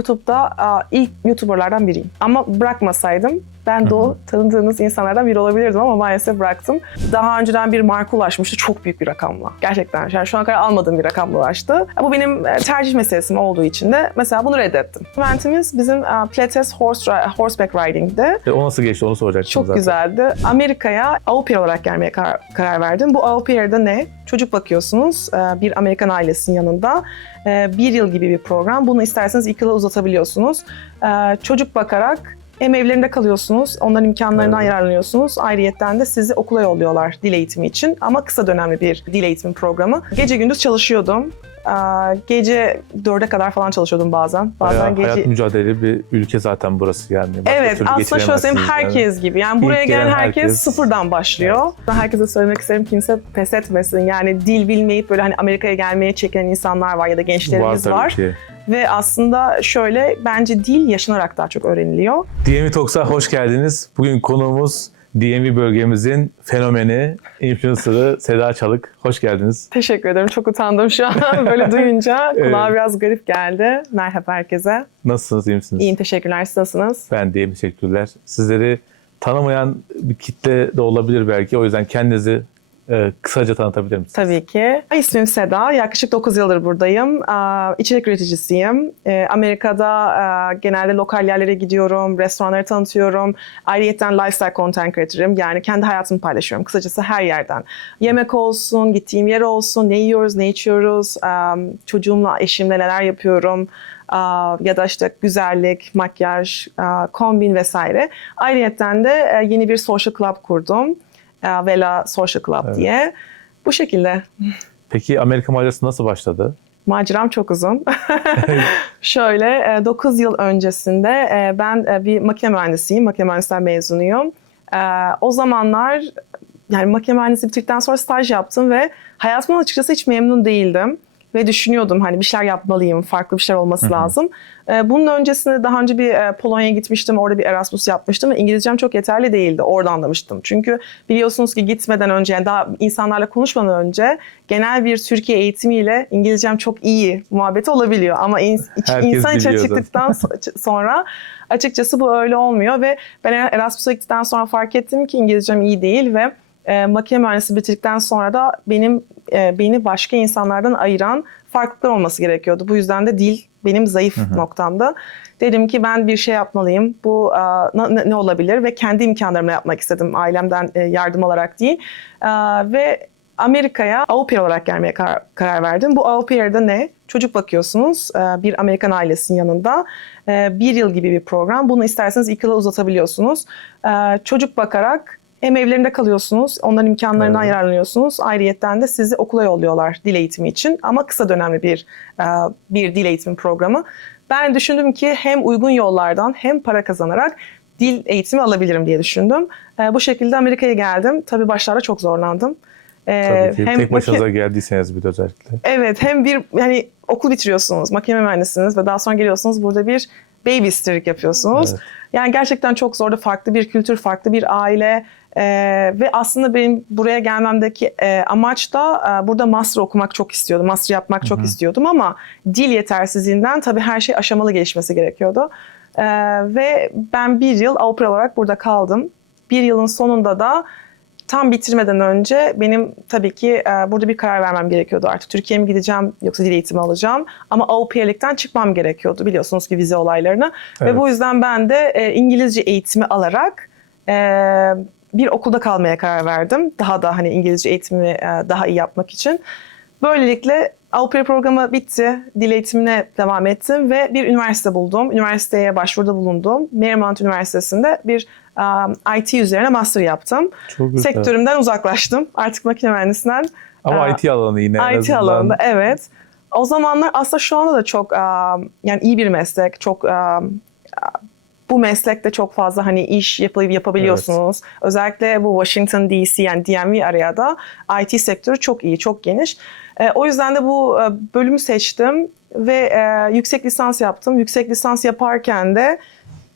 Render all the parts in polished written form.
YouTube'da ilk YouTuber'lardan biriyim. Ama bırakmasaydım ben de o tanıdığınız insanlardan biri olabilirdim ama maalesef bıraktım. Daha önceden bir marka ulaşmıştı çok büyük bir rakamla. Gerçekten yani şu ana kadar almadığım bir rakamla ulaştı. Bu benim tercih meselesi olduğu için de mesela bunu reddettim. Eventimiz bizim Pilates Horseback Riding'di. O nasıl geçti onu soracaktım Çok zaten. güzeldi. Amerika'ya au pair olarak gelmeye karar verdim. Bu au pair'de ne? Çocuk bakıyorsunuz bir Amerikan ailesinin yanında. Bir yıl gibi bir program. Bunu isterseniz 2 yıla uzatabiliyorsunuz. Çocuk bakarak hem evlerinde kalıyorsunuz, onların imkanlarından yararlanıyorsunuz. Ayrıyetten de sizi okula yolluyorlar dil eğitimi için. Ama kısa dönemli bir dil eğitimi programı. Gece gündüz çalışıyordum. Gece 4'e kadar falan çalışıyordum bazen. Bazen gece... Hayat mücadeleli bir ülke zaten burası yani. Başka Evet, türlü aslında şöyle söyleyeyim, geçiremezsiniz herkes yani. gibi. Yani buraya İlk gelen gelen herkes sıfırdan başlıyor. Herkese söylemek isterim, kimse pes etmesin. Yani dil bilmeyip böyle hani Amerika'ya gelmeye çeken insanlar var ya da gençlerimiz tabii var. ki. Ve aslında şöyle, bence dil yaşanarak daha çok öğreniliyor. DMV Talks'a hoş geldiniz. Bugün konuğumuz DMV bölgemizin fenomeni, influencer'ı Seda Çalık. Hoş geldiniz. Teşekkür ederim. Çok utandım şu an. Böyle duyunca kulağa biraz garip geldi. Merhaba herkese. Nasılsınız, iyi misiniz? İyiyim, teşekkürler. Siz nasılsınız? Ben de iyiyim, teşekkürler. Sizleri tanımayan bir kitle de olabilir belki. O yüzden kendinizi kısaca tanıtabilir misiniz? Tabii ki. İsmim Seda. Yaklaşık 9 yıldır buradayım. İçerik üreticisiyim. Amerika'da genelde lokal yerlere gidiyorum, restoranları tanıtıyorum. Ayrıyeten lifestyle content creator'ım. Yani kendi hayatımı paylaşıyorum. Kısacası her yerden. Yemek olsun, gittiğim yer olsun, ne yiyoruz, ne içiyoruz, çocuğumla, eşimle neler yapıyorum. Ya da işte güzellik, makyaj, kombin vesaire. Ayrıyeten de yeni bir social club kurdum. Vela Social Club diye. Bu şekilde. Peki Amerika macerası nasıl başladı? Maceram çok uzun. Şöyle 9 yıl öncesinde ben bir makine mühendisiyim. Makine mühendisliği mezunuyum. O zamanlar yani makine mühendisliği bitirdikten sonra staj yaptım ve hayatımdan açıkçası hiç memnun değildim. Ve düşünüyordum hani bir şeyler yapmalıyım, farklı bir şeyler olması lazım. Bunun öncesinde daha önce bir Polonya'ya gitmiştim, orada bir Erasmus yapmıştım ve İngilizcem çok yeterli değildi, orada anlamıştım. Çünkü biliyorsunuz ki gitmeden önce, yani daha insanlarla konuşmadan önce genel bir Türkiye eğitimiyle İngilizcem çok iyi muhabbeti olabiliyor. Ama insan içine çıktıktan sonra açıkçası bu öyle olmuyor ve ben Erasmus'a gittikten sonra fark ettim ki İngilizcem iyi değil ve makine mühendisliği bitirdikten sonra da beni başka insanlardan ayıran farklılıklar olması gerekiyordu. Bu yüzden de dil benim zayıf noktamda. Dedim ki ben bir şey yapmalıyım. Bu ne olabilir? Ve kendi imkanlarımla yapmak istedim. Ailemden yardım alarak değil. Ve Amerika'ya au pair olarak gelmeye karar verdim. Bu au pair'de ne? Çocuk bakıyorsunuz bir Amerikan ailesinin yanında. Bir yıl gibi bir program. Bunu isterseniz 2 yıla uzatabiliyorsunuz. Çocuk bakarak hem evlerinde kalıyorsunuz, onların imkanlarından yararlanıyorsunuz. Ayrıyetten de sizi okula yolluyorlar dil eğitimi için. Ama kısa dönemli bir dil eğitimi programı. Ben düşündüm ki hem uygun yollardan hem para kazanarak dil eğitimi alabilirim diye düşündüm. Bu şekilde Amerika'ya geldim. Tabii başlarda çok zorlandım. Tabii ki. Tek başınıza geldiyseniz bir de özellikle. Evet, hem yani okul bitiriyorsunuz, makine mühendisiniz ve daha sonra geliyorsunuz burada bir babysitterlik yapıyorsunuz. Evet. Yani gerçekten çok zordu. Farklı bir kültür, farklı bir aile. Ve aslında benim buraya gelmemdeki amaç da burada master okumak çok istiyordum. Master yapmak çok istiyordum ama dil yetersizliğinden tabii her şey aşamalı gelişmesi gerekiyordu. Ve ben 1 yıl au pair olarak burada kaldım. 1 yılın sonunda da tam bitirmeden önce benim tabii ki burada bir karar vermem gerekiyordu artık. Türkiye'ye mi gideceğim yoksa dil eğitimi alacağım. Ama au pair'likten çıkmam gerekiyordu biliyorsunuz ki vize olaylarını. Evet. Ve bu yüzden ben de İngilizce eğitimi alarak bir okulda kalmaya karar verdim. Daha da hani İngilizce eğitimi daha iyi yapmak için. Böylelikle au pair programı bitti. Dil eğitimine devam ettim ve bir üniversite buldum. Üniversiteye başvuruda bulundum. Marymount Üniversitesi'nde bir IT üzerine master yaptım. Çok güzel. Sektörümden uzaklaştım. Artık makine mühendisinden. Ama IT alanı yine en IT azından. alanında, evet. O zamanlar aslında şu anda da çok yani iyi bir meslek. Çok bu meslekte çok fazla hani iş yapabiliyorsunuz. Evet. Özellikle bu Washington DC yani DMV araya da IT sektörü çok iyi, çok geniş. O yüzden de bu bölümü seçtim ve yüksek lisans yaptım. Yüksek lisans yaparken de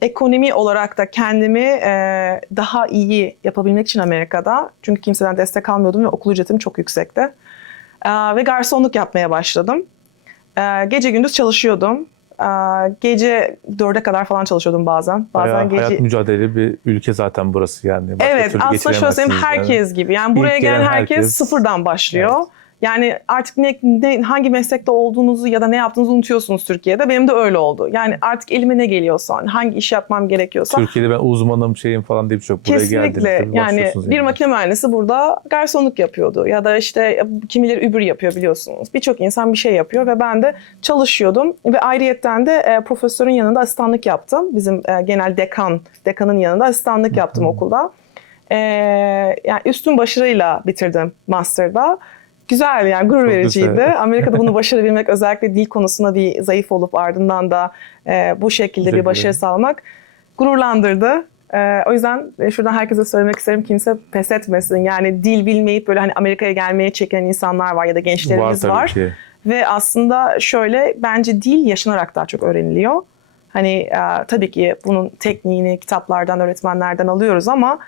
ekonomi olarak da kendimi daha iyi yapabilmek için Amerika'da. Çünkü kimseden destek almıyordum ve okul ücretim çok yüksekti. Ve garsonluk yapmaya başladım. Gece gündüz çalışıyordum. Gece 4'e kadar falan çalışıyordum bazen. Bazen Bayağı gece... hayat mücadeleli bir ülke zaten burası yani. Başka Evet, türlü aslında şöyle söyleyeyim, geçiremezsiniz herkes yani. gibi. Yani buraya İlk gelen gelen herkes sıfırdan başlıyor. Evet. Yani artık hangi meslekte olduğunuzu ya da ne yaptığınızı unutuyorsunuz Türkiye'de. Benim de öyle oldu. Yani artık elime ne geliyorsa, hangi iş yapmam gerekiyorsa. Türkiye'de ben uzmanım şeyim falan diye bir şey yok. Buraya Kesinlikle. geldiğinizde Yani başlıyorsunuz bir makine mühendisi burada garsonluk yapıyordu. Ya da işte kimileri Uber yapıyor biliyorsunuz. Birçok insan bir şey yapıyor ve ben de çalışıyordum. Ve ayrıyetten de profesörün yanında asistanlık yaptım. Bizim genel dekanın yanında asistanlık yaptım okulda. Yani üstün başarıyla bitirdim master'da. Güzel, yani gurur Çok vericiydi. güzel. Amerika'da bunu başarabilmek, özellikle dil konusunda bir zayıf olup ardından da bu şekilde bir başarı sağlamak gururlandırdı. O yüzden şuradan herkese söylemek isterim, kimse pes etmesin. Yani dil bilmeyip böyle hani Amerika'ya gelmeye çekinen insanlar var ya da gençlerimiz Var var. tabii ki. Ve aslında şöyle, bence dil yaşanarak daha çok öğreniliyor. Hani tabii ki bunun tekniğini kitaplardan, öğretmenlerden alıyoruz ama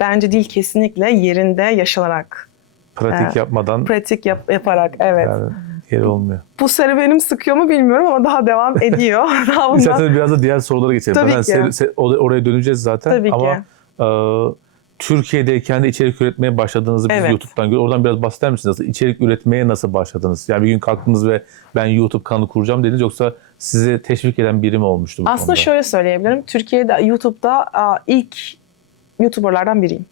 bence dil kesinlikle yerinde yaşanarak. Pratik yapmadan Pratik yaparak, evet. yani yeri olmuyor. Bu serüvenim sıkıyor mu bilmiyorum ama daha devam ediyor. Daha bundan... İsterseniz biraz da diğer sorulara geçelim. Tabii Zaten ki. oraya döneceğiz zaten. Tabii ama ki. Türkiye'deyken de içerik üretmeye başladığınızı biz Evet. YouTube'dan görüyoruz. Oradan biraz bahseder misiniz? İçerik üretmeye nasıl başladınız? Yani bir gün kalktınız ve ben YouTube kanalı kuracağım dediniz, yoksa sizi teşvik eden biri mi olmuştu bu Aslında konuda? şöyle söyleyebilirim. Türkiye'de YouTube'da ilk YouTuber'lardan biriyim.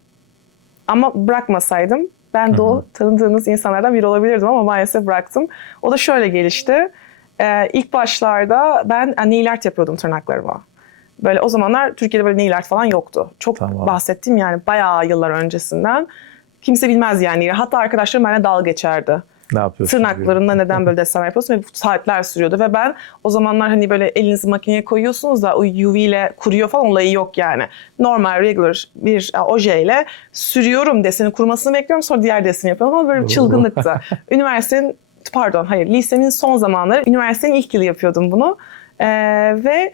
Ama bırakmasaydım ben de o tanıdığınız insanlardan biri olabilirdim ama maalesef bıraktım. O da şöyle gelişti. İlk başlarda ben nail art yapıyordum tırnaklarıma. Böyle o zamanlar Türkiye'de böyle nail art falan yoktu. Çok bahsettiğim yani bayağı yıllar öncesinden. Kimse bilmez yani. Hatta arkadaşlarım benimle dalga geçerdi. Ne yapıyorsun? Tırnaklarında neden böyle desen yapıyorsun ve saatler sürüyordu ve ben o zamanlar hani böyle elinizi makineye koyuyorsunuz da o UV ile kuruyor falan, olayı yok yani. Normal regular bir ojeyle sürüyorum, deseni kurumasını bekliyorum, sonra diğer deseni yapıyorum ama böyle bir çılgınlıktı. Lisenin son zamanları, üniversitenin ilk yılı yapıyordum bunu. Ve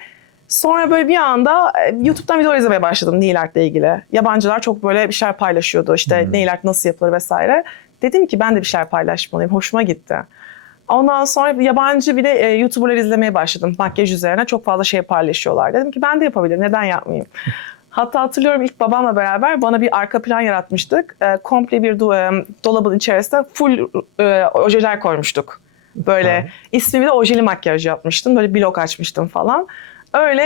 sonra böyle bir anda YouTube'dan videolar izlemeye başladım nail art ile ilgili. Yabancılar çok böyle bir şeyler paylaşıyordu, işte nail art nasıl yapılır vesaire. Dedim ki ben de bir şeyler paylaşmalıyım. Hoşuma gitti. Ondan sonra yabancı bir de YouTuber'lar izlemeye başladım. Makyaj üzerine çok fazla şey paylaşıyorlar. Dedim ki ben de yapabilirim. Neden yapmayayım? Hatta hatırlıyorum, ilk babamla beraber bana bir arka plan yaratmıştık. Komple bir dolabın içerisinde full ojeler koymuştuk. Böyle ismimi de ojeli makyaj yapmıştım. Böyle blog açmıştım falan. Öyle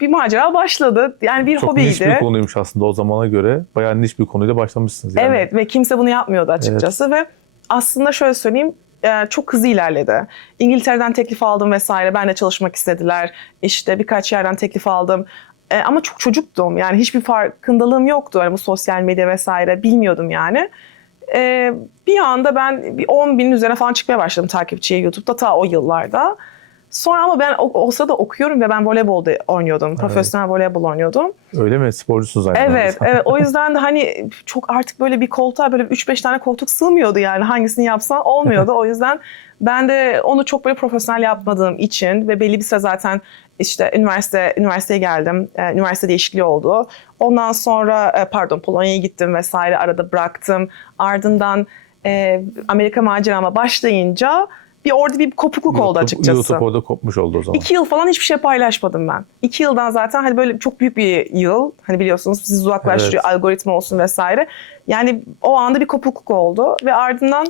bir macera başladı. Yani bir hobiydi. Çok niş bir konuymuş aslında o zamana göre. Bayağı niş bir konuyla başlamışsınız yani. Evet ve kimse bunu yapmıyordu açıkçası ve aslında şöyle söyleyeyim, çok hızlı ilerledi. İngiltere'den teklif aldım vesaire. Ben de çalışmak istediler. İşte birkaç yerden teklif aldım. Ama çok çocuktum. Yani hiçbir farkındalığım yoktu. Yani bu sosyal medya vesaire bilmiyordum yani. Bir anda ben bir 10.000'in üzerine falan çıkmaya başladım takipçiye YouTube'da ta o yıllarda. Sonra ama ben o sırada okuyorum ve ben voleybol oynuyordum. Evet. Profesyonel voleybol oynuyordum. Öyle mi? Sporcusunuz aynı zamanda. Evet, evet. O yüzden de hani çok artık böyle bir koltuğa böyle 3-5 tane koltuk sığmıyordu yani. Hangisini yapsan olmuyordu. O yüzden ben de onu çok böyle profesyonel yapmadığım için ve belli bir süre zaten işte üniversiteye geldim. Üniversite değişikliği oldu. Ondan sonra Polonya'ya gittim vesaire, arada bıraktım. Ardından Amerika macerama başlayınca orada bir kopukluk oldu açıkçası. YouTube orada kopmuş oldu o zaman. 2 yıl falan hiçbir şey paylaşmadım ben. 2 yıldan zaten hani böyle çok büyük bir yıl. Hani biliyorsunuz sizi uzaklaştırıyor, evet. Algoritma olsun vesaire. Yani o anda bir kopukluk oldu ve ardından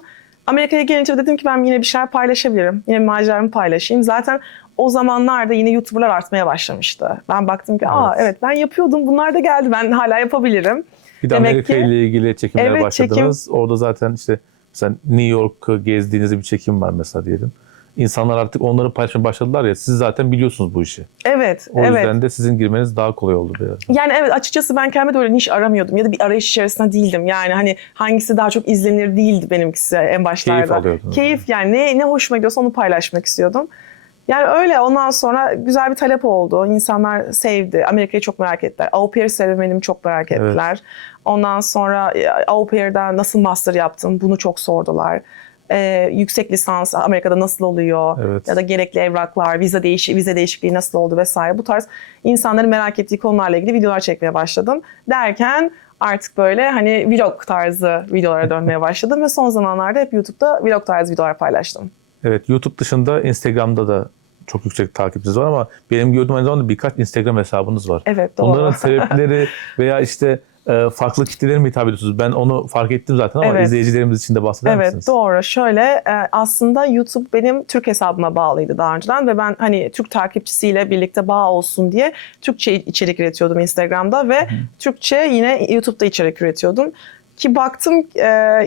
Amerika'ya gelince dedim ki ben yine bir şeyler paylaşabilirim. Yine maceramı paylaşayım. Zaten o zamanlarda yine YouTuber'lar artmaya başlamıştı. Ben baktım ki evet ben yapıyordum, bunlar da geldi, ben hala yapabilirim. Bir de Amerika ile ilgili çekimlere başladınız. Çekim. Orada zaten işte mesela New York'u gezdiğinizde bir çekim var mesela diyelim. İnsanlar artık onları paylaşmaya başladılar ya, siz zaten biliyorsunuz bu işi. Evet. O yüzden de sizin girmeniz daha kolay oldu biraz. Yani evet, açıkçası ben kendime de öyle niş aramıyordum ya da bir arayış içerisinde değildim. Yani hani hangisi daha çok izlenir değildi benimkisi en başlarda. Keyif alıyordunuz. Keyif yani ne hoşuma gidiyorsa onu paylaşmak istiyordum. Yani öyle, ondan sonra güzel bir talep oldu. İnsanlar sevdi. Amerika'yı çok merak ettiler. Au pair serüvenimi çok merak ettiler. Evet. Ondan sonra au pair'den nasıl master yaptım bunu çok sordular. Yüksek lisans Amerika'da nasıl oluyor? Evet. Ya da gerekli evraklar, vize değişikliği nasıl oldu vesaire. Bu tarz insanların merak ettiği konularla ilgili videolar çekmeye başladım. Derken artık böyle hani vlog tarzı videolara dönmeye başladım ve son zamanlarda hep YouTube'da vlog tarzı videolar paylaştım. Evet, YouTube dışında Instagram'da da çok yüksek takipçiniz var ama benim gördüğüm aynı zamanda birkaç Instagram hesabınız var. Evet, doğru. Onların sebepleri veya işte farklı kitlelere mi hitap ediyorsunuz? Ben onu fark ettim zaten ama Evet. izleyicilerimiz için de bahseder misiniz? Evet, doğru. Şöyle aslında YouTube benim Türk hesabıma bağlıydı daha önceden ve ben hani Türk takipçisiyle birlikte bağ olsun diye Türkçe içerik üretiyordum Instagram'da ve Türkçe yine YouTube'da içerik üretiyordum. Ki baktım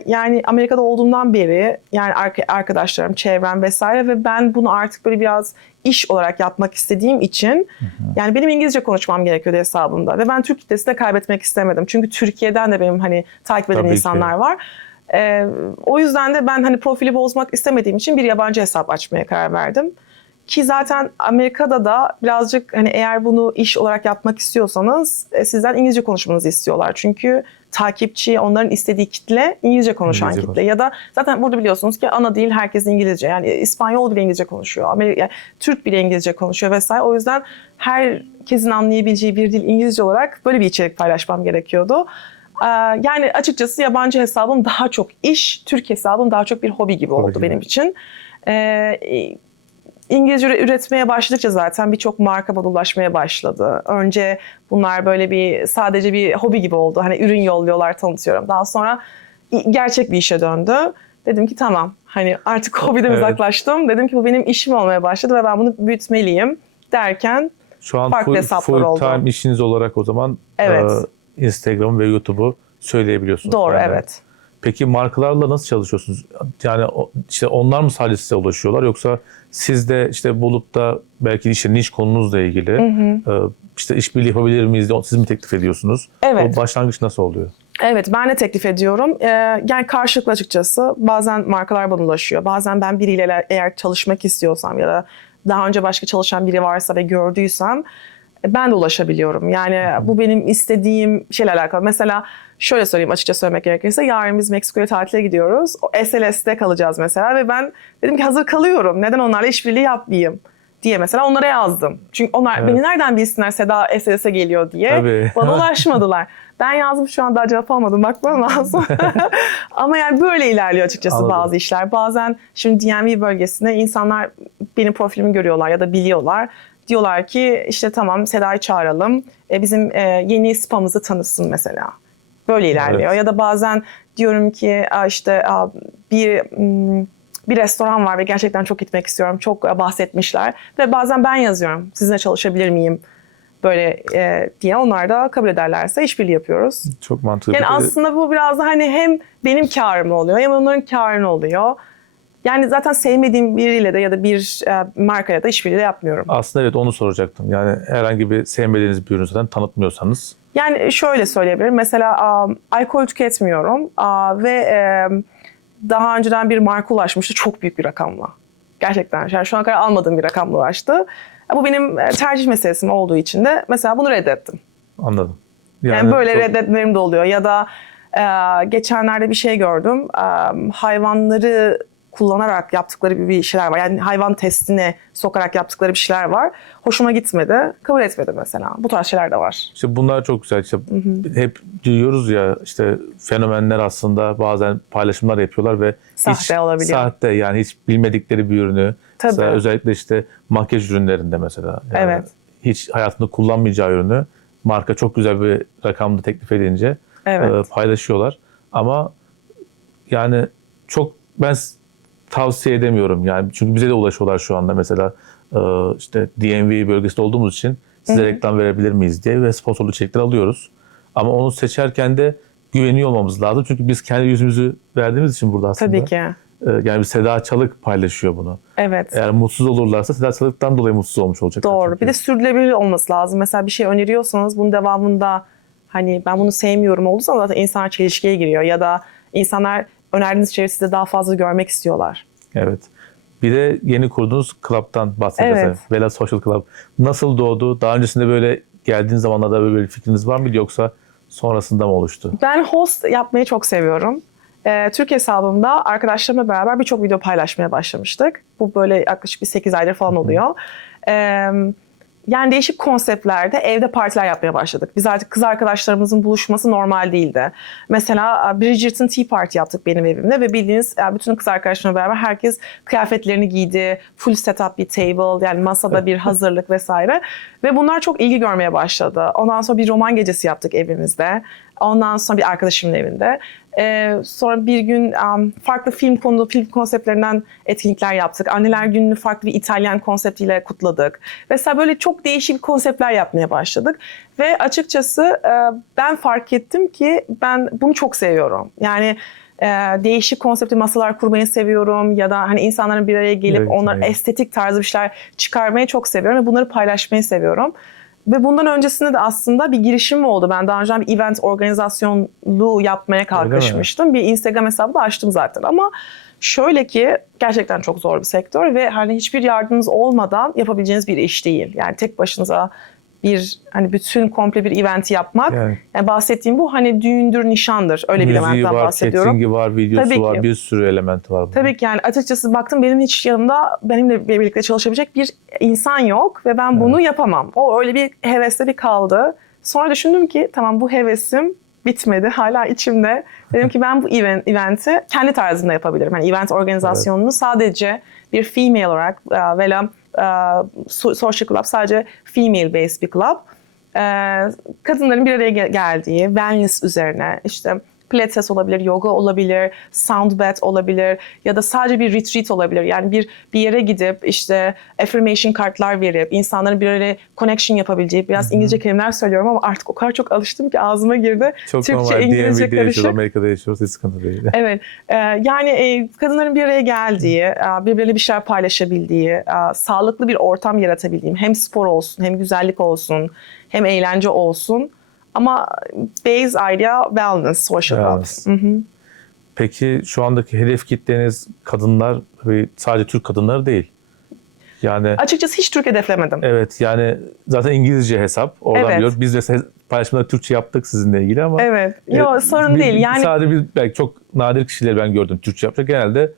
yani Amerika'da olduğumdan beri yani arkadaşlarım, çevrem vesaire ve ben bunu artık böyle biraz iş olarak yapmak istediğim için yani benim İngilizce konuşmam gerekiyordu hesabımda ve ben Türk kitlesini de kaybetmek istemedim. Çünkü Türkiye'den de benim hani takip eden Tabii insanlar ki. var. O yüzden de ben hani profili bozmak istemediğim için bir yabancı hesap açmaya karar verdim. Ki zaten Amerika'da da birazcık hani eğer bunu iş olarak yapmak istiyorsanız sizden İngilizce konuşmanızı istiyorlar. Çünkü takipçi, onların istediği kitle İngilizce konuşan İngilizce kitle. Ya da zaten burada biliyorsunuz ki ana dil herkes İngilizce. Yani İspanyol bile İngilizce konuşuyor. Yani Türk bile İngilizce konuşuyor vesaire. O yüzden herkesin anlayabileceği bir dil İngilizce olarak böyle bir içerik paylaşmam gerekiyordu. Yani açıkçası yabancı hesabım daha çok iş, Türk hesabım daha çok bir hobi gibi oldu benim için. İngilizce üretmeye başladıkça zaten birçok marka bana ulaşmaya başladı. Önce bunlar böyle sadece bir hobi gibi oldu. Hani ürün yolluyorlar, tanıtıyorum. Daha sonra gerçek bir işe döndü. Dedim ki tamam, hani artık hobiden uzaklaştım. Dedim ki bu benim işim olmaya başladı ve ben bunu büyütmeliyim derken Şu an farklı hesaplar oldu. full time işiniz olarak o zaman Evet. Instagram ve YouTube'u söyleyebiliyorsunuz. Doğru, Yani. evet. Peki markalarla nasıl çalışıyorsunuz? Yani işte onlar mı sadece size ulaşıyorlar yoksa siz de işte bulup da belki işte niş konunuzla ilgili işte işbirliği yapabilir miyiz diye siz mi teklif ediyorsunuz? Evet. O başlangıç nasıl oluyor? Evet, ben de teklif ediyorum. Yani karşılıklı açıkçası bazen markalar bana ulaşıyor. Bazen ben biriyle eğer çalışmak istiyorsam ya da daha önce başka çalışan biri varsa ve gördüysem ben de ulaşabiliyorum. Yani bu benim istediğim şeyle alakalı. Mesela şöyle söyleyeyim, açıkça söylemek gerekirse yarın biz Meksiko'ya tatile gidiyoruz. O SLS'te kalacağız mesela ve ben dedim ki hazır kalıyorum. Neden onlarla işbirliği yapmayayım diye mesela onlara yazdım. Çünkü onlar beni nereden bilsinler Seda SLS'e geliyor diye. Tabii. Bana ulaşmadılar. Ben yazdım, şu an daha cevap almadım, bakmam lazım. Ama yani böyle ilerliyor açıkçası. Anladım. Bazı işler. Bazen şimdi DMV bölgesinde insanlar benim profilimi görüyorlar ya da biliyorlar. Diyorlar ki işte tamam Seda'yı çağıralım. Bizim yeni spamımızı tanısın mesela. Böyle ilerliyor. Evet. Ya da bazen diyorum ki işte bir restoran var ve gerçekten çok gitmek istiyorum. Çok bahsetmişler. Ve bazen ben yazıyorum. Sizinle çalışabilir miyim? Böyle diye onlar da kabul ederlerse işbirliği yapıyoruz. Çok mantıklı. Yani aslında bu biraz da hani hem benim kârım oluyor hem onların kârı oluyor. Yani zaten sevmediğim biriyle de ya da bir markayla da işbirliği de yapmıyorum. Aslında evet onu soracaktım. Yani herhangi bir sevmediğiniz bir ürünü zaten tanıtmıyorsanız. Yani şöyle söyleyebilirim. Mesela alkol tüketmiyorum ve daha önceden bir marka ulaşmıştı çok büyük bir rakamla. Gerçekten yani şu ana kadar almadığım bir rakamla ulaştı. Bu benim tercih meselesi olduğu için de mesela bunu reddettim. Anladım. Yani böyle çok- reddetmelerim de oluyor. Ya da geçenlerde bir şey gördüm. Hayvanları kullanarak yaptıkları bir şeyler var. Yani hayvan testine sokarak yaptıkları bir şeyler var. Hoşuma gitmedi. Kabul etmedi mesela. Bu tarz şeyler de var. İşte bunlar çok güzel. İşte hep duyuyoruz ya işte fenomenler aslında bazen paylaşımlar yapıyorlar ve Sahte olabiliyor. Sahte yani hiç bilmedikleri bir ürünü. Tabii. Mesela özellikle işte makyaj ürünlerinde mesela. Yani Evet. hiç hayatında kullanmayacağı ürünü marka çok güzel bir rakamda teklif edince Evet. paylaşıyorlar. Ama yani çok ben tavsiye edemiyorum yani çünkü bize de ulaşıyorlar şu anda mesela işte DMV bölgesinde olduğumuz için size reklam verebilir miyiz diye ve sponsorlu içerikler alıyoruz. Ama onu seçerken de güveniyor olmamız lazım çünkü biz kendi yüzümüzü verdiğimiz için burada aslında. Tabii ki. Yani Seda Çalık paylaşıyor bunu. Evet. Eğer mutsuz olurlarsa Seda Çalık'tan dolayı mutsuz olmuş olacaklar. Doğru. çünkü. Bir de sürdürülebilir olması lazım. Mesela bir şey öneriyorsanız bunun devamında hani ben bunu sevmiyorum olursa zaten insanlar çelişkiye giriyor ya da insanlar önerdiğiniz şeyleri size daha fazla görmek istiyorlar. Evet. Bir de yeni kurduğunuz club'tan bahsedeceğiz. Evet. Vela Social Club. Nasıl doğdu? Daha öncesinde böyle geldiğiniz zamanlarda böyle bir fikriniz var mıydı yoksa sonrasında mı oluştu? Ben host yapmayı çok seviyorum. Türk hesabımda arkadaşlarımla beraber birçok video paylaşmaya başlamıştık. Bu böyle yaklaşık bir 8 aydır falan oluyor. Yani değişik konseptlerde evde partiler yapmaya başladık. Biz artık kız arkadaşlarımızın buluşması normal değildi. Mesela Bridgerton Tea Party yaptık benim evimde ve bildiğiniz bütün kız arkadaşlarımla beraber herkes kıyafetlerini giydi. Full setup bir table, yani masada bir hazırlık vesaire. Ve bunlar çok ilgi görmeye başladı. Ondan sonra bir roman gecesi yaptık evimizde. Ondan sonra bir arkadaşımın evinde. Sonra bir gün farklı film konseptlerinden etkinlikler yaptık. Anneler Günü'nü farklı bir İtalyan konseptiyle kutladık. Mesela böyle çok değişik konseptler yapmaya başladık. Ve açıkçası ben fark ettim ki ben bunu çok seviyorum. Yani değişik konseptli masalar kurmayı seviyorum ya da hani insanların bir araya gelip Evet, onların evet. estetik tarzı bir şeyler çıkarmayı çok seviyorum ve bunları paylaşmayı seviyorum. Ve bundan öncesinde de aslında bir girişim oldu. Ben daha önce bir event organizasyonluğu yapmaya kalkışmıştım. Bir Instagram hesabı da açtım zaten ama şöyle ki gerçekten çok zor bir sektör ve hani hiçbir yardımınız olmadan yapabileceğiniz bir iş değil. Yani tek başınıza bir hani bütün komple bir eventi yapmak. Yani bahsettiğim bu hani düğündür, nişandır. Öyle bir eventten bahsediyorum. Müziği var, videosu Tabii var, ki. bir sürü elementi var. Bunun. Tabii ki yani açıkçası baktım benim hiç yanımda benimle birlikte çalışabilecek bir insan yok ve ben bunu yapamam. O öyle bir hevesle bir kaldı. Sonra düşündüm ki tamam bu hevesim bitmedi hala içimde. Dedim ki ben bu eventi kendi tarzımda yapabilirim. Yani event organizasyonunu sadece bir female olarak veya social club sadece female based bir club. Kadınların bir araya geldiği wellness üzerine işte Pilates olabilir, yoga olabilir, sound bath olabilir ya da sadece bir retreat olabilir. Yani bir yere gidip işte affirmation kartlar verip insanların bir araya connection yapabileceği biraz İngilizce kelimeler söylüyorum ama artık o kadar çok alıştım ki ağzıma girdi. Çok Türkçe, normal. İngilizce DMV'de yaşıyoruz, karışık. Amerika'da yaşıyoruz. Hiç sıkıntı değil. Evet. Yani kadınların bir araya geldiği, birbirine bir şeyler paylaşabildiği, sağlıklı bir ortam yaratabildiğim, hem spor olsun, hem güzellik olsun, hem eğlence olsun. Ama base idea wellness, social clubs. Peki şu andaki hedef kitleniz kadınlar ve sadece Türk kadınları değil. Yani Açıkçası hiç Türk hedeflemedim. evet yani zaten İngilizce hesap oradan Evet. biliyoruz. Biz de paylaşımda Türkçe yaptık sizinle ilgili ama Evet. Yok sorun değil. Yani sadece belki çok nadir kişileri ben gördüm Türkçe yapacak. Genelde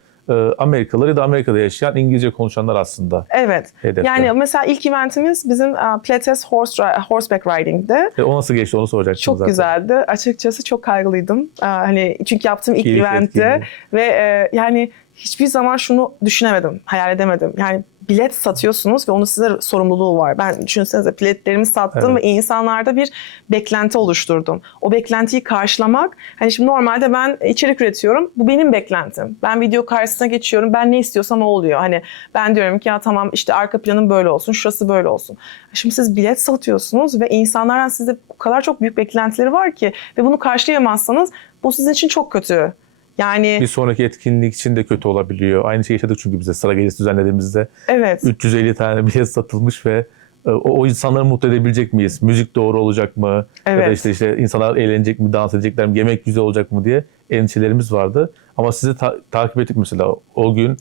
Amerikalılar ya da Amerika'da yaşayan İngilizce konuşanlar aslında. evet. Hedefte. Yani mesela ilk eventimiz bizim Pilates horseback riding'di. O nasıl geçti onu soracaktım Çok zaten. güzeldi. Açıkçası çok kaygılıydım. Hani çünkü yaptığım ilk eventti etkinliği. ve yani hiçbir zaman şunu düşünemedim, hayal edemedim. Yani bilet satıyorsunuz ve onun size sorumluluğu var. Ben düşünsenize biletlerimi sattım ve insanlarda bir beklenti oluşturdum. O beklentiyi karşılamak, hani şimdi normalde ben içerik üretiyorum. Bu benim beklentim. Ben video karşısına geçiyorum. Ben ne istiyorsam o oluyor. Hani ben diyorum ki ya tamam işte arka planım böyle olsun, şurası böyle olsun. Şimdi siz bilet satıyorsunuz ve insanlardan size o kadar çok büyük beklentileri var ki ve bunu karşılayamazsanız bu sizin için çok kötü. Yani Bir sonraki etkinlik için de kötü olabiliyor. Aynı şeyi yaşadık çünkü bize sıra gecesi düzenlediğimizde evet. 350 tane bilet satılmış ve o insanları mutlu edebilecek miyiz? Müzik doğru olacak mı? Evet. Ya da işte insanlar eğlenecek mi, dans edecekler mi, yemek güzel olacak mı diye endişelerimiz vardı. Ama sizi takip ettik mesela o gün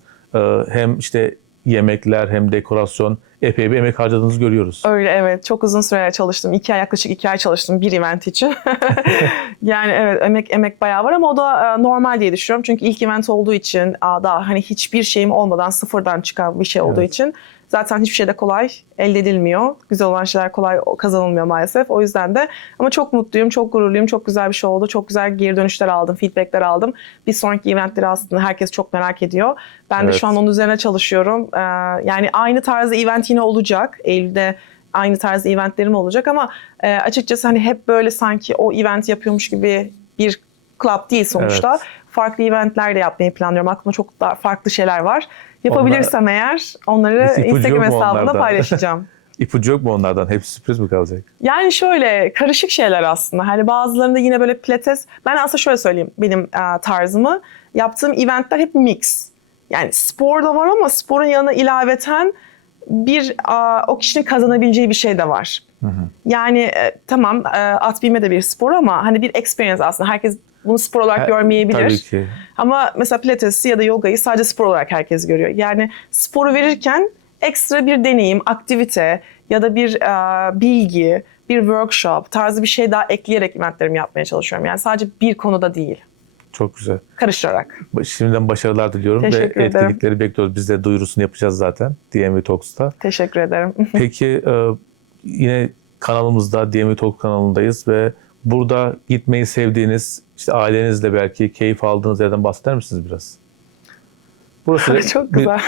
hem işte yemekler hem dekorasyon epey bir emek harcadığınızı görüyoruz. Öyle evet. Çok uzun süre çalıştım. Yaklaşık 2 ay çalıştım bir event için. Yani evet emek bayağı var ama o da normal diye düşünüyorum. Çünkü ilk event olduğu için daha hani hiçbir şeyim olmadan sıfırdan çıkan bir şey olduğu için zaten hiçbir şey de kolay elde edilmiyor. Güzel olan şeyler kolay kazanılmıyor maalesef. O yüzden de ama çok mutluyum, çok gururluyum. Çok güzel bir şey oldu. Çok güzel geri dönüşler aldım, feedbackler aldım. Bir sonraki eventleri aslında herkes çok merak ediyor. Ben de şu an onun üzerine çalışıyorum. Yani aynı tarzda event yine olacak. Eylül'de aynı tarzda eventlerim olacak ama açıkçası hani hep böyle sanki o event yapıyormuş gibi bir club değil sonuçta. Evet. Farklı eventler de yapmayı planlıyorum. Aklımda çok daha farklı şeyler var. Yapabilirsem eğer onları Instagram hesabında paylaşacağım. İpucu yok mu onlardan? Hepsi sürpriz mi kalacak? Yani şöyle karışık şeyler aslında. Hani bazılarında yine böyle pilates. Ben aslında şöyle söyleyeyim benim tarzımı. Yaptığım eventler hep mix. Yani spor da var ama sporun yanına ilaveten o kişinin kazanabileceği bir şey de var. Yani tamam at binme de bir spor ama hani bir experience aslında. Herkes bunu spor olarak görmeyebilir. Tabii ki. Ama mesela pilatesi ya da yogayı sadece spor olarak herkes görüyor. Yani sporu verirken ekstra bir deneyim, aktivite ya da bir bilgi, bir workshop tarzı bir şey daha ekleyerek eventlerimi yapmaya çalışıyorum. Yani sadece bir konuda değil. Çok güzel. Karıştırarak. Şimdiden başarılar diliyorum Teşekkür ve ederim. etkinlikleri bekliyoruz. Biz de duyurusunu yapacağız zaten DMV Talks'ta. Teşekkür ederim. Peki yine kanalımızda, DMV Talk kanalındayız ve burada gitmeyi sevdiğiniz, işte ailenizle belki keyif aldığınız yerden bahseder misiniz biraz? Burası Çok güzel.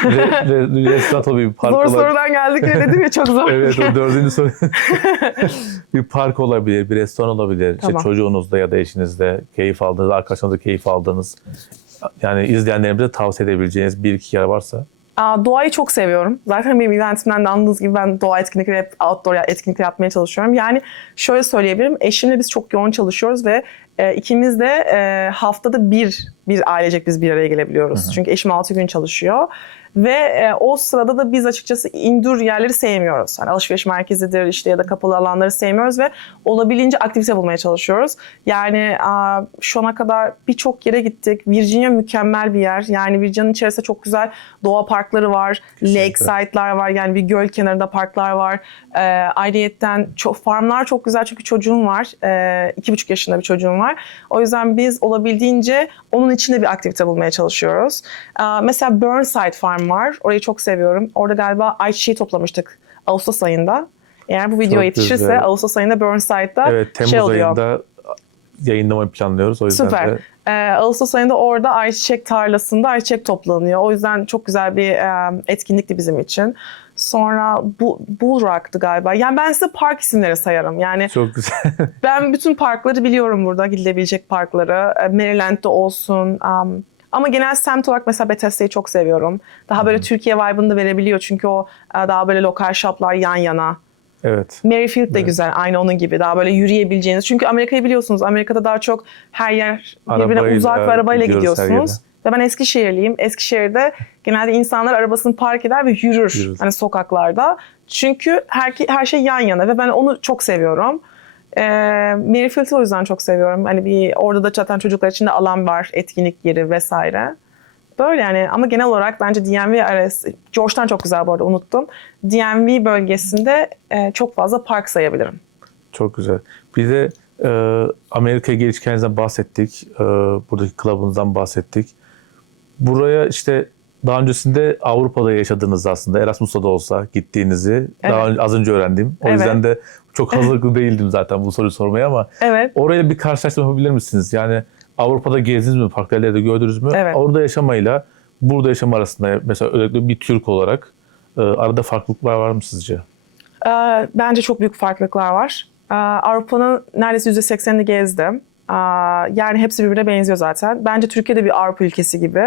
Bir restoran tabii, bir park Zor olabilir. sorudan geldik ve dedim ya çok zor. Evet, o dördüncü soru. Bir park olabilir, bir restoran olabilir. Tamam. İşte çocuğunuzla ya da eşinizle keyif aldığınız, arkadaşlarınızla keyif aldığınız, yani izleyenlerimize tavsiye edebileceğiniz bir iki yer varsa. Doğayı çok seviyorum. Zaten benim eventimden de anladığınız gibi ben doğa etkinlikleri, hep outdoor etkinlikler yapmaya çalışıyorum. Yani şöyle söyleyebilirim, eşimle biz çok yoğun çalışıyoruz ve ikimiz de haftada bir ailecek biz bir araya gelebiliyoruz. Hı hı. Çünkü eşim 6 gün çalışıyor. Ve o sırada da biz açıkçası indoor yerleri sevmiyoruz. Yani alışveriş merkezidir işte ya da kapalı alanları sevmiyoruz ve olabildiğince aktivite bulmaya çalışıyoruz. Yani şu ana kadar birçok yere gittik. Virginia mükemmel bir yer. Yani Virginia'nın içerisinde çok güzel doğa parkları var, lakeside'lar var. Yani bir göl kenarında parklar var. Ayrıyetten farmlar çok güzel çünkü çocuğum var. 2,5 yaşında bir çocuğum var. O yüzden biz olabildiğince onun içinde bir aktivite bulmaya çalışıyoruz. Mesela Burnside Farm var. Orayı çok seviyorum. Orada galiba ayçiçeği toplamıştık Ağustos ayında. Eğer bu video Çok yetişirse güzel. Ağustos ayında Burnside'da Evet, Temmuz oluyor. ayında yayınlamayı planlıyoruz. O yüzden Süper. de Ağustos ayında orada ayçiçek tarlasında ayçiçek toplanıyor. O yüzden çok güzel bir etkinlikti bizim için. Sonra Bull Rock'tı galiba. Yani ben size park isimleri sayarım. Yani çok güzel. ben bütün parkları biliyorum burada, gidilebilecek parkları. Maryland'de olsun. Ama genel semt olarak mesela Bethesda'yı çok seviyorum. Daha böyle Türkiye vibe'ını da verebiliyor çünkü o daha böyle lokal shoplar yan yana. Evet. Merrifield de Evet. güzel, aynı onun gibi. Daha böyle yürüyebileceğiniz. Çünkü Amerika'yı biliyorsunuz. Amerika'da daha çok her yer birbirine uzak ve arabayla gidiyoruz her gidiyorsunuz. Ve ben Eskişehirliyim. Eskişehir'de genelde insanlar arabasını park eder ve yürür hani sokaklarda. Çünkü her şey yan yana ve ben onu çok seviyorum. Merrifield'ı o yüzden çok seviyorum. Hani orada da zaten çocuklar için de alan var, etkinlik yeri vesaire. Böyle yani, ama genel olarak bence DMV arası, Georgetown çok güzel bu arada, unuttum. DMV bölgesinde çok fazla park sayabilirim. Çok güzel. Bir de Amerika'ya geliş hikayenizden bahsettik. Buradaki club'ınızdan bahsettik. Buraya işte daha öncesinde Avrupa'da yaşadığınız, aslında Erasmus'ta da olsa gittiğinizi daha az önce öğrendim. O yüzden de çok hazırlıklı değildim zaten bu soruyu sormaya, ama orayla bir karşılaştırma yapabilir misiniz? Yani Avrupa'da gezdiniz mi? Farklı yerlerde gördünüz mü? Evet. Orada yaşamayla burada yaşam arasında, mesela özellikle bir Türk olarak arada farklılıklar var mı sizce? Bence çok büyük farklılıklar var. Avrupa'nın neredeyse %80'ini gezdim. Yani hepsi birbirine benziyor zaten. Bence Türkiye'de bir Avrupa ülkesi gibi.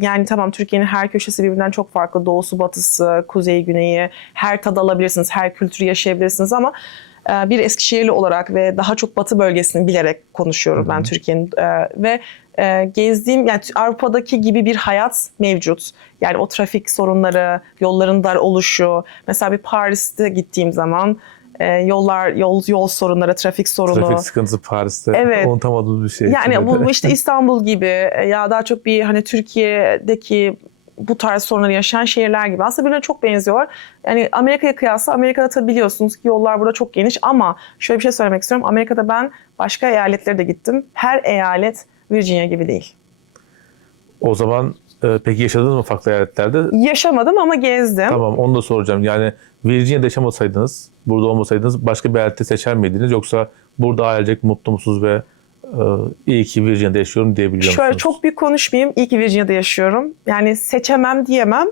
Yani tamam, Türkiye'nin her köşesi birbirinden çok farklı. Doğusu, batısı, kuzeyi, güneyi. Her tadı alabilirsiniz, her kültürü yaşayabilirsiniz ama bir Eskişehirli olarak ve daha çok batı bölgesini bilerek konuşuyorum ben Türkiye'nin. Ve gezdiğim, yani Avrupa'daki gibi bir hayat mevcut. Yani o trafik sorunları, yolların dar oluşu. Mesela bir Paris'te gittiğim zaman yol sorunları, trafik sorunu. Trafik sıkıntısı Paris'te unutamadığımız bir şey. Yani bu işte İstanbul gibi ya daha çok bir hani Türkiye'deki bu tarz sorunları yaşayan şehirler gibi. Aslında birbirine çok benziyorlar. Yani Amerika'ya kıyasla, Amerika'da tabii biliyorsunuz ki yollar burada çok geniş, ama şöyle bir şey söylemek istiyorum. Amerika'da ben başka eyaletlere de gittim. Her eyalet Virginia gibi değil. O zaman peki yaşadınız mı farklı eyaletlerde? Yaşamadım ama gezdim. Tamam, onu da soracağım. Yani Virginia'da yaşamasaydınız, burada olmasaydınız başka bir eyalette seçer miydiniz? Yoksa burada ailecek mutlu musunuz ve iyi ki Virginia'da yaşıyorum diyebiliyor musunuz? Şöyle çok büyük konuşmayayım. İyi ki Virginia'da yaşıyorum. Yani seçemem diyemem.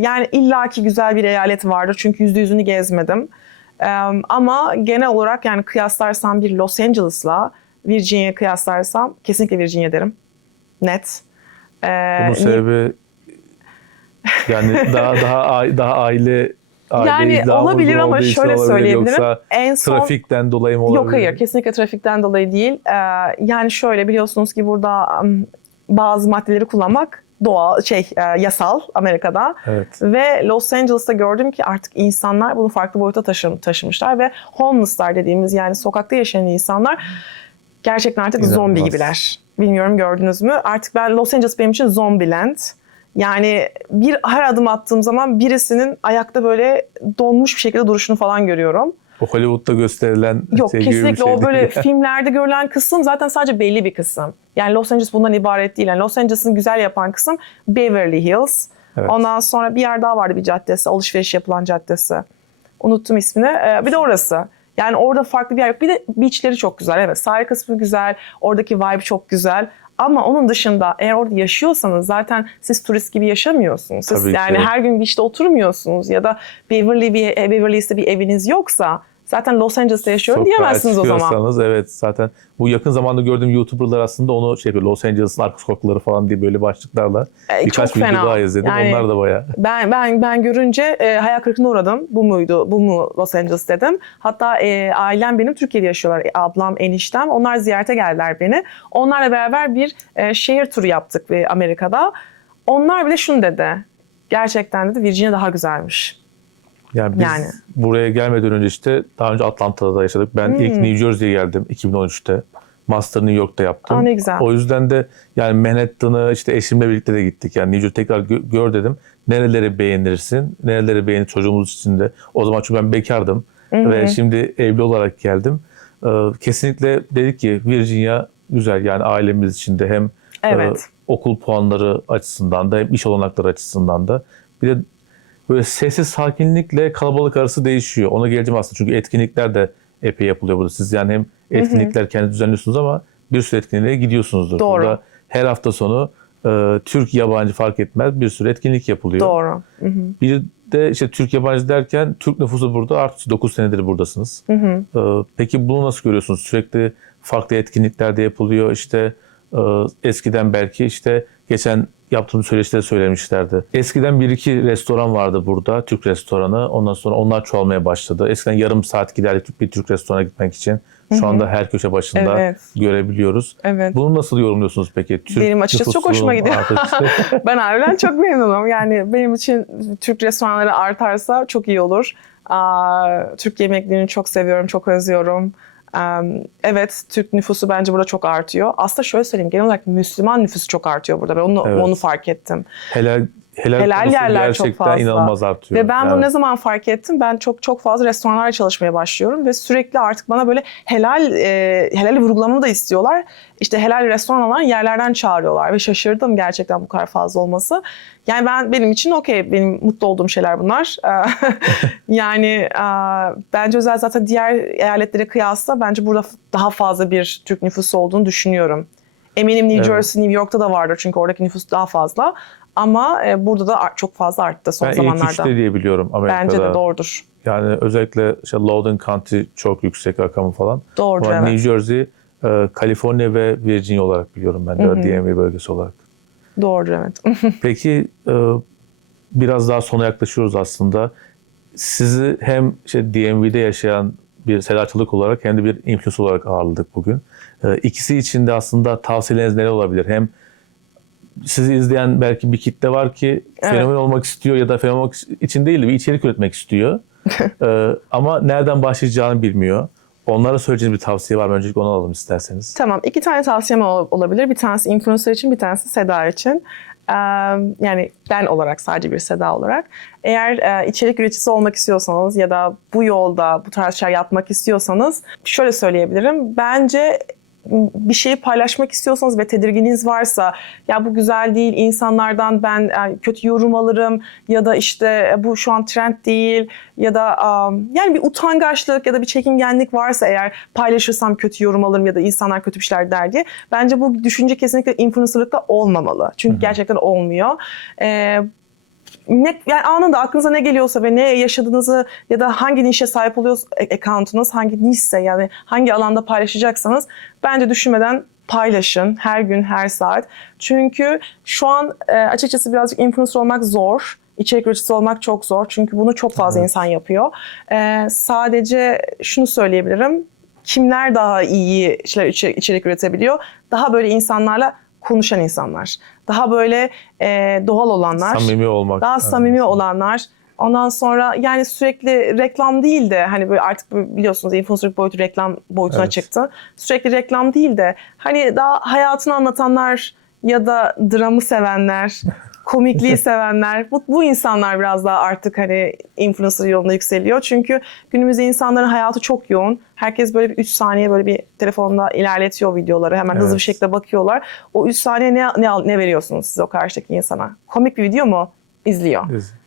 Yani illaki güzel bir eyalet vardır. Çünkü %100'ünü gezmedim. Ama genel olarak yani kıyaslarsam bir Los Angeles'la Virginia'ya kıyaslarsam kesinlikle Virginia derim. Net. Bunun sebebi yani daha aile yani olabilir ama şöyle söyleyebilirim. Yoksa en son, trafikten dolayı mı olabilir? Yok, hayır, kesinlikle trafikten dolayı değil. Yani şöyle, biliyorsunuz ki burada bazı maddeleri kullanmak yasal Amerika'da. Evet. Ve Los Angeles'ta gördüm ki artık insanlar bunu farklı boyuta taşımışlar ve homeless'lar dediğimiz, yani sokakta yaşayan insanlar gerçekten artık zombi gibiler. Bilmiyorum, gördünüz mü? Artık Los Angeles benim için Zombieland. Yani her adım attığım zaman birisinin ayakta böyle donmuş bir şekilde duruşunu falan görüyorum. O Hollywood'da gösterilen Yok, şey kesinlikle gibi bir şey o böyle değil. filmlerde görülen kısım zaten sadece belli bir kısım. Yani Los Angeles bundan ibaret değil. Yani Los Angeles'ın güzel yapan kısım Beverly Hills. Evet. Ondan sonra bir yer daha vardı, bir caddesi, alışveriş yapılan caddesi. Unuttum ismini. Bir de orası. Yani orada farklı bir yer yok. Bir de beachleri çok güzel. Evet, sahil kısmı güzel. Oradaki vibe çok güzel. Ama onun dışında eğer orada yaşıyorsanız zaten siz turist gibi yaşamıyorsunuz. Siz Tabii ki. yani her gün beach'te oturmuyorsunuz ya da Beverly Hills'te bir eviniz yoksa zaten Los Angeles'ta yaşıyorum Sokağa diyemezsiniz o zaman. çıkıyorsanız, evet, zaten bu yakın zamanda gördüğüm YouTuber'lar aslında onu şey yapıyor. Los Angeles'ın arka sokakları falan diye böyle başlıklarla birkaç çok video fena. daha izledim. Yani Onlar da bayağı. Ben görünce hayal kırıklığına uğradım. Bu mu Los Angeles dedim. Hatta ailem benim Türkiye'de yaşıyorlar. Ablam, eniştem. Onlar ziyarete geldiler beni. Onlarla beraber bir şehir turu yaptık Amerika'da. Onlar bile şunu dedi. Gerçekten dedi Virginia daha güzelmiş. Yani biz buraya gelmeden önce işte daha önce Atlanta'da da yaşadık. Ben ilk New Jersey'ye geldim 2013'te. Master New York'ta yaptım. Ne güzel. O yüzden de yani Manhattan'ı işte eşimle birlikte de gittik. Yani New Jersey tekrar gör dedim. Nereleri beğenirsin? Nereleri beğenir çocuğumuz için de. O zaman çünkü ben bekardım. Ve şimdi evli olarak geldim. Kesinlikle dedik ki Virginia güzel, yani ailemiz için de hem okul puanları açısından da hem iş olanakları açısından da. Bir de böyle sessiz sakinlikle kalabalık arası değişiyor. Ona geleceğim aslında. Çünkü etkinlikler de epey yapılıyor burada. Siz yani hem etkinlikler kendi düzenliyorsunuz ama bir sürü etkinliğe gidiyorsunuzdur. Doğru. Burada her hafta sonu Türk, yabancı fark etmez bir sürü etkinlik yapılıyor. Doğru. Bir de işte Türk, yabancı derken Türk nüfusu burada artık 9 senedir buradasınız. Peki bunu nasıl görüyorsunuz? Sürekli farklı etkinlikler de yapılıyor. İşte eskiden belki işte geçen yaptığım söyleşide söylemişlerdi. Eskiden bir iki restoran vardı burada, Türk restoranı. Ondan sonra onlar çoğalmaya başladı. Eskiden yarım saat giderdik bir Türk restorana gitmek için. Şu anda her köşe başında görebiliyoruz. Evet. Bunu nasıl yorumluyorsunuz peki? Benim açıkçası çok hoşuma gidiyor. Ben harbiden çok memnunum. Yani benim için Türk restoranları artarsa çok iyi olur. Türk yemeklerini çok seviyorum, çok özlüyorum. Evet, Türk nüfusu bence burada çok artıyor. Aslında şöyle söyleyeyim, genel olarak Müslüman nüfusu çok artıyor burada. Ben onu fark ettim. Helal yerler çok fazla. İnanılmaz artıyor. Ve ben bunu ne zaman fark ettim? Ben çok fazla restoranlarla çalışmaya başlıyorum ve sürekli artık bana böyle helal vurgulamamı da istiyorlar. İşte helal restoran olan yerlerden çağırıyorlar ve şaşırdım gerçekten bu kadar fazla olması. Yani benim için okey, benim mutlu olduğum şeyler bunlar. Yani bence özel zaten diğer eyaletlere kıyasla bence burada daha fazla bir Türk nüfusu olduğunu düşünüyorum. Eminim New Jersey, New York'ta da vardır çünkü oradaki nüfus daha fazla. Ama burada da çok fazla arttı son zamanlarda. Ben ilk 3'te diye biliyorum Amerika'da. Bence de doğrudur. Yani özellikle işte Loudoun County çok yüksek rakamı falan. Doğrudur, ama New Jersey, Kaliforniya ve Virginia olarak biliyorum ben de, DMV bölgesi olarak. Doğrudur, evet. Peki biraz daha sona yaklaşıyoruz aslında. Sizi hem DMV'de yaşayan bir Seda Çalık olarak hem de bir influencer olarak ağırladık bugün. İkisi için de aslında tavsiyeleriniz neler olabilir? Hem sizi izleyen belki bir kitle var ki fenomen olmak istiyor ya da fenomen olmak için değil de bir içerik üretmek istiyor. Ama nereden başlayacağını bilmiyor. Onlara söyleyeceğiniz bir tavsiye var mı? Öncelikle onu alalım isterseniz. Tamam. 2 tane tavsiyem olabilir. Bir tanesi influencer için, bir tanesi Seda için. Yani ben olarak, sadece bir Seda olarak. Eğer içerik üreticisi olmak istiyorsanız ya da bu yolda bu tarz şeyler yapmak istiyorsanız şöyle söyleyebilirim. Bence bir şeyi paylaşmak istiyorsanız ve tedirgininiz varsa, ya bu güzel değil, insanlardan ben kötü yorum alırım ya da işte bu şu an trend değil ya da yani bir utangaçlık ya da bir çekingenlik varsa, eğer paylaşırsam kötü yorum alırım ya da insanlar kötü bir şeyler der diye, bence bu düşünce kesinlikle influencerlıkta olmamalı. Çünkü gerçekten olmuyor. Yani anında aklınıza ne geliyorsa ve ne yaşadığınızı ya da hangi nişe sahip oluyorsa account'unuz, hangi nişse, yani hangi alanda paylaşacaksanız bence düşünmeden paylaşın her gün, her saat. Çünkü şu an açıkçası birazcık influencer olmak zor. İçerik üreticisi olmak çok zor. Çünkü bunu çok fazla insan yapıyor. Sadece şunu söyleyebilirim. Kimler daha iyi içerik üretebiliyor? Daha böyle insanlarla konuşan insanlar. Daha böyle doğal olanlar. Samimi olmak. Daha samimi olanlar. Ondan sonra yani sürekli reklam değil de, hani böyle artık biliyorsunuz influencerlık boyutu reklam boyutuna çıktı. Sürekli reklam değil de hani daha hayatını anlatanlar ya da dramı sevenler, komikliği sevenler, bu insanlar biraz daha artık hani influencer yoluna yükseliyor. Çünkü günümüzde insanların hayatı çok yoğun. Herkes böyle bir 3 saniye böyle bir telefonda ilerletiyor videoları. Hemen hızlı bir şekilde bakıyorlar. O 3 saniye ne veriyorsunuz siz o karşıdaki insana? Komik bir video mu? İzliyor.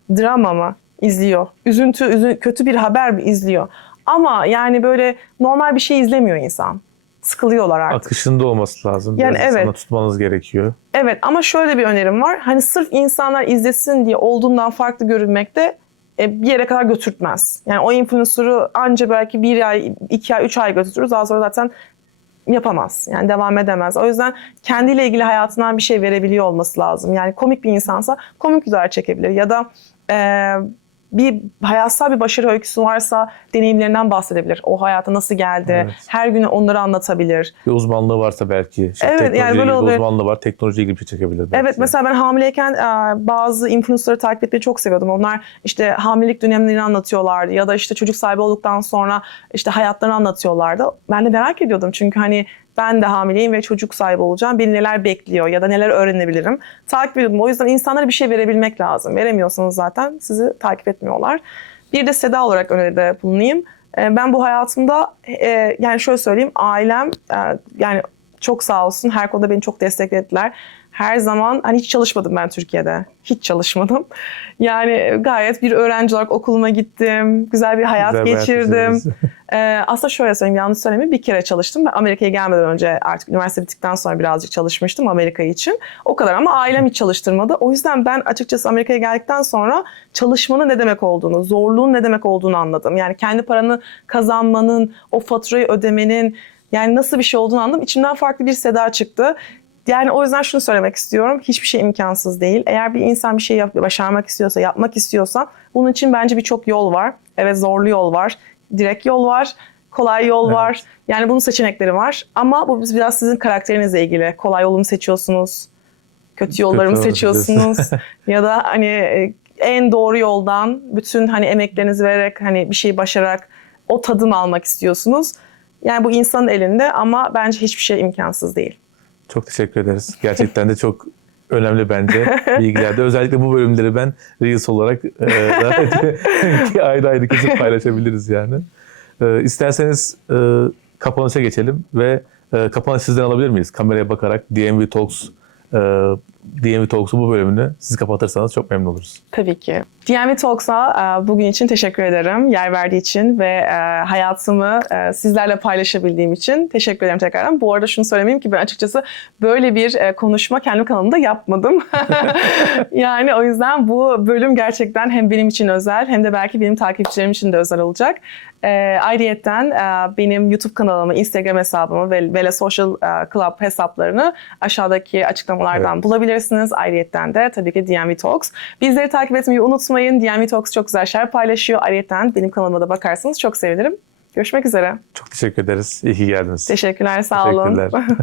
Drama mı? izliyor. Üzüntü, kötü bir haber mi izliyor. Ama yani böyle normal bir şey izlemiyor insan. Sıkılıyorlar artık. Akışında olması lazım. Yani Biraz evet. sana tutmanız gerekiyor. Evet ama şöyle bir önerim var. Hani sırf insanlar izlesin diye olduğundan farklı görünmek de bir yere kadar götürtmez. Yani o influencer'ı anca belki 1 ay, 2 ay, 3 ay götürürüz. Daha sonra zaten yapamaz. Yani devam edemez. O yüzden kendiyle ilgili hayatından bir şey verebiliyor olması lazım. Yani komik bir insansa komik videolar çekebilir. Ya da bir hayatsal bir başarı öyküsü varsa deneyimlerinden bahsedebilir. O hayata nasıl geldi? Evet. Her gün onları anlatabilir. Bir uzmanlığı varsa belki. İşte Evet, teknolojiyle yani böyle ilgili oluyor. uzmanlığı var. Teknolojiyle ilgili bir şey çekebilir belki. Evet, mesela ben hamileyken bazı influencer'ları takip etmeyi çok seviyordum. Onlar işte hamilelik dönemlerini anlatıyorlardı ya da işte çocuk sahibi olduktan sonra işte hayatlarını anlatıyorlardı. Ben de merak ediyordum çünkü hani ben de hamileyim ve çocuk sahibi olacağım. Beni neler bekliyor ya da neler öğrenebilirim. Takip ediyordum. O yüzden insanlara bir şey verebilmek lazım. Veremiyorsanız zaten sizi takip etmiyorlar. Bir de Seda olarak öneride bulunayım. Ben bu hayatımda yani şöyle söyleyeyim, ailem yani çok sağ olsun, her konuda beni çok desteklediler. Her zaman hani hiç çalışmadım ben Türkiye'de. Hiç çalışmadım. Yani gayet bir öğrenci olarak okuluma gittim. Güzel bir hayat Güzel bir hayat geçirdim. geçirdiniz. Aslında şöyle söyleyeyim, yanlış söylemeyeyim. Bir kere çalıştım. Ben Amerika'ya gelmeden önce artık üniversite bittikten sonra birazcık çalışmıştım Amerika için. O kadar ama ailem hiç çalıştırmadı. O yüzden ben açıkçası Amerika'ya geldikten sonra çalışmanın ne demek olduğunu, zorluğun ne demek olduğunu anladım. Yani kendi paranı kazanmanın, o faturayı ödemenin yani nasıl bir şey olduğunu anladım. İçimden farklı bir Seda çıktı. Yani o yüzden şunu söylemek istiyorum. Hiçbir şey imkansız değil. Eğer bir insan bir şey başarmak istiyorsa, yapmak istiyorsa bunun için bence birçok yol var. Evet, zorlu yol var, direkt yol var, kolay yol Evet. var. Yani bunun seçenekleri var. Ama bu biraz sizin karakterinizle ilgili. Kolay yolu mu seçiyorsunuz? Kötü yolları mı Kötü yolu seçiyorsunuz? Ya da hani en doğru yoldan bütün hani emeklerinizi vererek hani bir şeyi başararak o tadımı almak istiyorsunuz. Yani bu insanın elinde ama bence hiçbir şey imkansız değil. Çok teşekkür ederiz. Gerçekten de çok önemli bence bilgilerde. Özellikle bu bölümleri ben Reels olarak ayrı ayrı kesip paylaşabiliriz yani. İsterseniz kapanışa geçelim ve kapanış sizden alabilir miyiz? Kameraya bakarak DMV Talks'u bu bölümünü siz kapatırsanız çok memnun oluruz. Tabii ki. DMV Talks'a bugün için teşekkür ederim. Yer verdiği için ve hayatımı sizlerle paylaşabildiğim için teşekkür ederim tekrardan. Bu arada şunu söylemeyeyim ki ben açıkçası böyle bir konuşma kendi kanalımda yapmadım. Yani o yüzden bu bölüm gerçekten hem benim için özel hem de belki benim takipçilerim için de özel olacak. Ayrıyetten benim YouTube kanalımı, Instagram hesabımı ve Vele Social Club hesaplarını aşağıdaki açıklamalardan bulabilirsiniz. Ayrıyetten de tabii ki DMV Talks. Bizleri takip etmeyi unutmayın. DMV Talks çok güzel şeyler paylaşıyor. Ayrıyetten benim kanalıma da bakarsanız çok sevinirim. Görüşmek üzere. Çok teşekkür ederiz. İyi ki geldiniz. Teşekkürler, sağ olun. Teşekkürler.